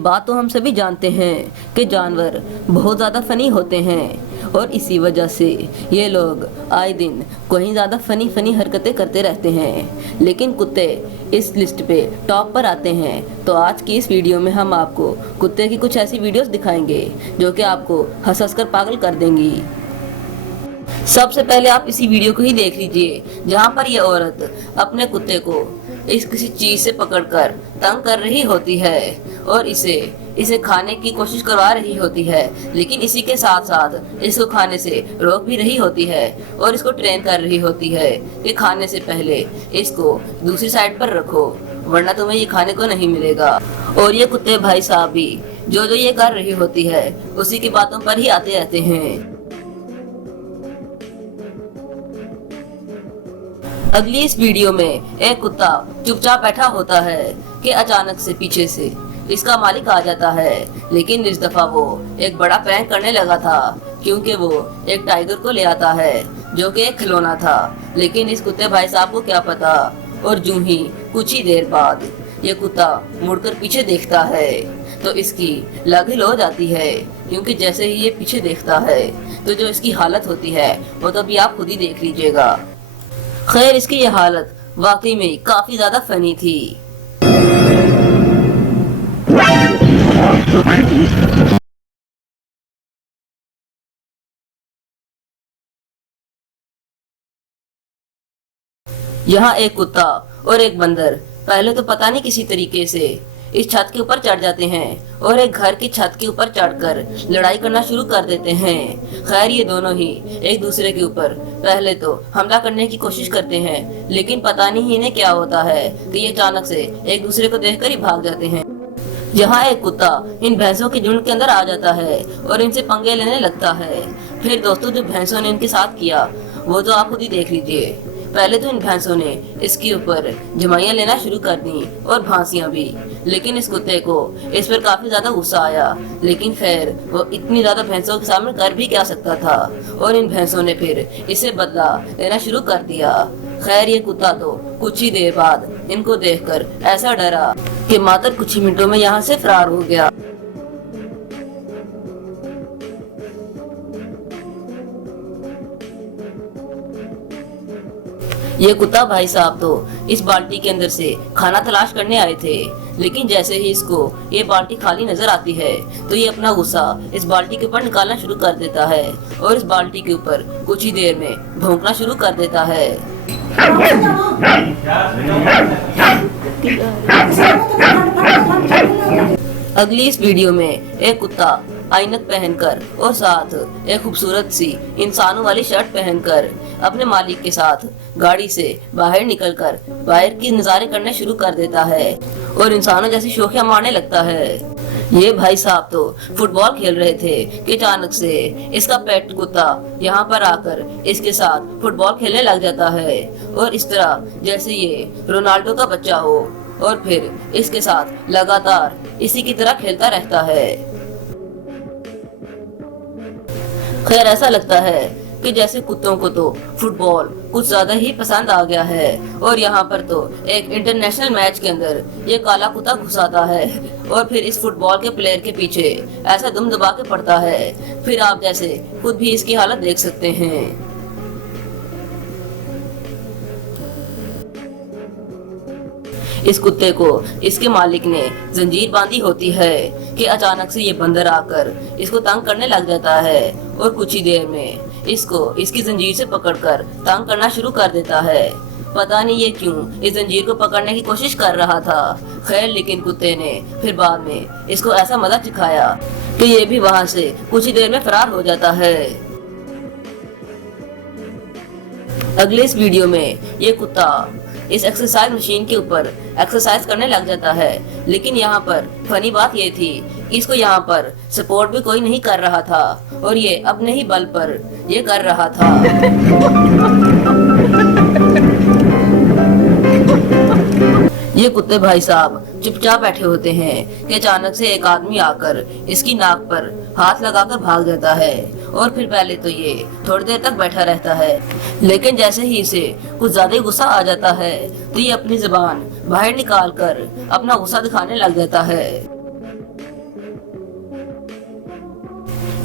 बात तो हम सभी जानते हैं कि जानवर बहुत ज़्यादा फ़नी होते हैं और इसी वजह से ये लोग आए दिन कहीं ज़्यादा फ़नी हरकतें करते रहते हैं, लेकिन कुत्ते इस लिस्ट पे टॉप पर आते हैं। तो आज की इस वीडियो में हम आपको कुत्ते की कुछ ऐसी वीडियोस दिखाएंगे जो कि आपको हंस हंस कर पागल कर देंगी। सबसे पहले आप इसी वीडियो को ही देख लीजिए जहाँ पर यह औरत अपने कुत्ते को किसी चीज से पकड़कर तंग कर रही होती है और इसे खाने की कोशिश करवा रही होती है, लेकिन इसी के साथ साथ इसको खाने से रोक भी रही होती है और इसको ट्रेन कर रही होती है कि खाने से पहले इसको दूसरी साइड पर रखो वरना तुम्हें ये खाने को नहीं मिलेगा। और ये कुत्ते भाई साहब भी जो ये कर रही होती है उसी की बातों पर ही आते रहते हैं। अगली इस वीडियो में एक कुत्ता चुपचाप बैठा होता है कि अचानक से पीछे से इसका मालिक आ जाता है, लेकिन इस दफा वो एक बड़ा प्रैंक करने लगा था क्योंकि वो एक टाइगर को ले आता है जो कि एक खिलौना था, लेकिन इस कुत्ते भाई साहब को क्या पता। और यूं ही कुछ ही देर बाद ये कुत्ता मुड़कर पीछे देखता है तो इसकी लग हिल हो जाती है क्योंकि जैसे ही ये पीछे देखता है तो जो इसकी हालत होती है वो तो अभी आप खुद ही देख लीजिएगा। खैर, इसकी ये हालत वाकई में काफी ज्यादा फनी थी। यहाँ एक कुत्ता और एक बंदर पहले तो पता नहीं किसी तरीके से इस छत के ऊपर चढ़ जाते हैं और एक घर की छत के ऊपर चढ़कर लड़ाई करना शुरू कर देते हैं। खैर, ये दोनों ही एक दूसरे के ऊपर पहले तो हमला करने की कोशिश करते हैं, लेकिन पता नहीं इन्हें क्या होता है कि ये अचानक से एक दूसरे को देखकर ही भाग जाते हैं। यहाँ एक कुत्ता इन भैंसों के झुंड के अंदर आ जाता है और इनसे पंगे लेने लगता है। फिर दोस्तों, जो भैंसों ने इनके साथ किया वो तो आप खुद ही देख लीजिए। पहले तो इन भैंसों ने इसके ऊपर जमाइयां लेना शुरू कर दी और फांसियां भी, लेकिन इस कुत्ते को इस पर काफी ज्यादा गुस्सा आया, लेकिन खैर वो इतनी ज्यादा भैंसों के सामने कर भी क्या सकता था और इन भैंसों ने फिर इसे बदला लेना शुरू कर दिया। खैर, ये कुत्ता तो कुछ ही देर बाद इनको देखकर ऐसा डरा कि मात्र कुछ ही मिनटों में यहाँ से फरार हो गया। ये कुत्ता भाई साहब तो इस बाल्टी के अंदर से खाना तलाश करने आए थे, लेकिन जैसे ही इसको ये बाल्टी खाली नजर आती है तो ये अपना गुस्सा इस बाल्टी के ऊपर निकालना शुरू कर देता है और इस बाल्टी के ऊपर कुछ ही देर में भौंकना शुरू कर देता है। अगली इस वीडियो में एक कुत्ता ऐनक पहनकर और साथ एक खूबसूरत सी इंसानों वाली शर्ट पहनकर अपने मालिक के साथ गाड़ी से बाहर निकलकर बाहर की नजारे करने शुरू कर देता है और इंसानों जैसी शोखियां मारने लगता है। ये भाई साहब तो फुटबॉल खेल रहे थे कि अचानक से इसका पेट कुत्ता यहाँ पर आकर इसके साथ फुटबॉल खेलने लग जाता है और इस तरह जैसे ये रोनाल्डो का बच्चा हो और फिर इसके साथ लगातार इसी की तरह खेलता रहता है। खैर, ऐसा लगता है कि जैसे कुत्तों को तो फुटबॉल कुछ ज्यादा ही पसंद आ गया है और यहाँ पर तो एक इंटरनेशनल मैच के अंदर ये काला कुत्ता घुस आता है और फिर इस फुटबॉल के प्लेयर के पीछे ऐसा दुम दबा के पड़ता है। फिर आप जैसे खुद भी इसकी हालत देख सकते हैं। इस कुत्ते को इसके मालिक ने जंजीर बांधी होती है कि अचानक से ये बंदर आकर इसको तंग करने लग जाता है और कुछ ही देर में इसको इसकी जंजीर से पकड़कर तंग करना शुरू कर देता है। पता नहीं ये क्यों इस जंजीर को पकड़ने की कोशिश कर रहा था। खैर, लेकिन कुत्ते ने फिर बाद में इसको ऐसा मजा सिखाया कि ये भी वहां से कुछ ही देर में फरार हो जाता है। अगले इस वीडियो में ये कुत्ता इस एक्सरसाइज मशीन के ऊपर एक्सरसाइज करने लग जाता है, लेकिन यहाँ पर फनी बात ये थी कि इसको यहाँ पर सपोर्ट भी कोई नहीं कर रहा था और ये अपने ही बल पर ये कर रहा था। ये कुत्ते भाई साहब चुपचाप बैठे होते हैं कि अचानक से एक आदमी आकर इसकी नाक पर हाथ लगाकर भाग जाता है और फिर पहले तो ये थोड़ी देर तक बैठा रहता है, लेकिन जैसे ही इसे कुछ ज्यादा ही गुस्सा आ जाता है तो ये अपनी जुबान बाहर निकाल कर अपना गुस्सा दिखाने लग जाता है।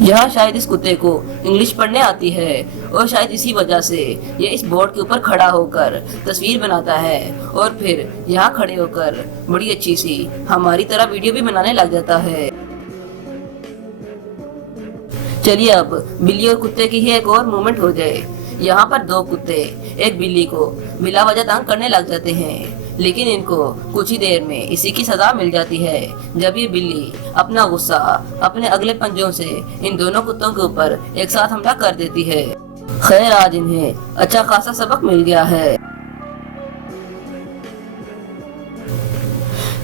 यहाँ शायद इस कुत्ते को इंग्लिश पढ़ने आती है और शायद इसी वजह से ये इस बोर्ड के ऊपर खड़ा होकर तस्वीर बनाता है और फिर यहाँ खड़े होकर बड़ी अच्छी सी हमारी तरह वीडियो भी बनाने लग जाता है। चलिए अब बिल्ली और कुत्ते की ही एक और मूवमेंट हो जाए। यहाँ पर दो कुत्ते एक बिल्ली को बिला वजह तंग करने लग जाते हैं, लेकिन इनको कुछ ही देर में इसी की सजा मिल जाती है जब ये बिल्ली अपना गुस्सा अपने अगले पंजों से इन दोनों कुत्तों के ऊपर एक साथ हमला कर देती है। खैर आज इन्हें अच्छा खासा सबक मिल गया है।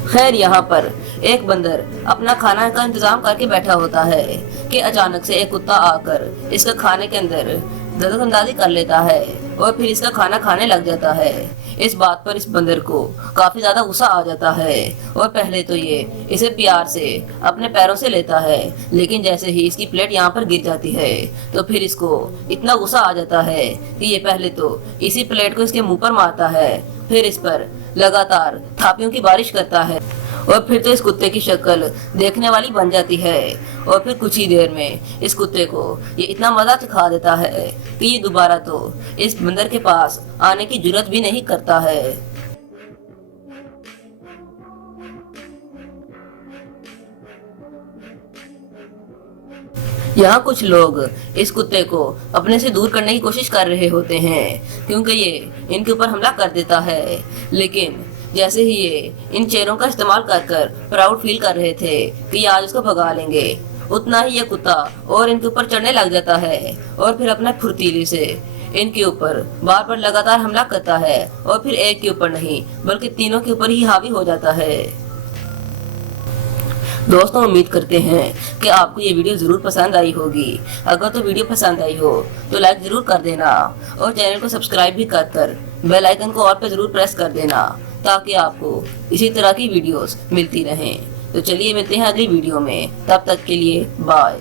खैर यहाँ पर एक बंदर अपना खाना का इंतजाम करके बैठा होता है कि अचानक से एक कुत्ता आकर इसके खाने के अंदर दखलअंदाजी कर लेता है और फिर इसका खाना खाने लग जाता है। इस बात पर इस बंदर को काफी ज्यादा गुस्सा आ जाता है और पहले तो ये इसे प्यार से अपने पैरों से लेता है, लेकिन जैसे ही इसकी प्लेट यहाँ पर गिर जाती है तो फिर इसको इतना गुस्सा आ जाता है कि ये पहले तो इसी प्लेट को इसके मुंह पर मारता है, फिर इस पर लगातार थापियों की बारिश करता है और फिर तो इस कुत्ते की शक्ल देखने वाली बन जाती है और फिर कुछ ही देर में इस कुत्ते को ये इतना मजा सिखा देता है कि ये दोबारा तो इस बंदर के पास आने की जुर्रत भी नहीं करता है। यहाँ कुछ लोग इस कुत्ते को अपने से दूर करने की कोशिश कर रहे होते हैं क्योंकि ये इनके ऊपर हमला कर देता है, लेकिन जैसे ही ये इन चेहरों का इस्तेमाल कर प्राउड फील कर रहे थे कि आज उसको भगा लेंगे, उतना ही ये कुत्ता और इनके ऊपर चढ़ने लग जाता है और फिर अपना फुर्तीली से इनके ऊपर बार बार लगातार हमला करता है और फिर एक के ऊपर नहीं बल्कि तीनों के ऊपर ही हावी हो जाता है। दोस्तों उम्मीद करते हैं कि आपको ये वीडियो जरूर पसंद आई होगी। अगर तो वीडियो पसंद आई हो तो लाइक जरूर कर देना और चैनल को सब्सक्राइब भी कर बेल आइकन को ऑल पे जरूर प्रेस कर देना ताकि आपको इसी तरह की वीडियोस मिलती रहें। तो चलिए मिलते हैं अगली वीडियो में, तब तक के लिए बाय।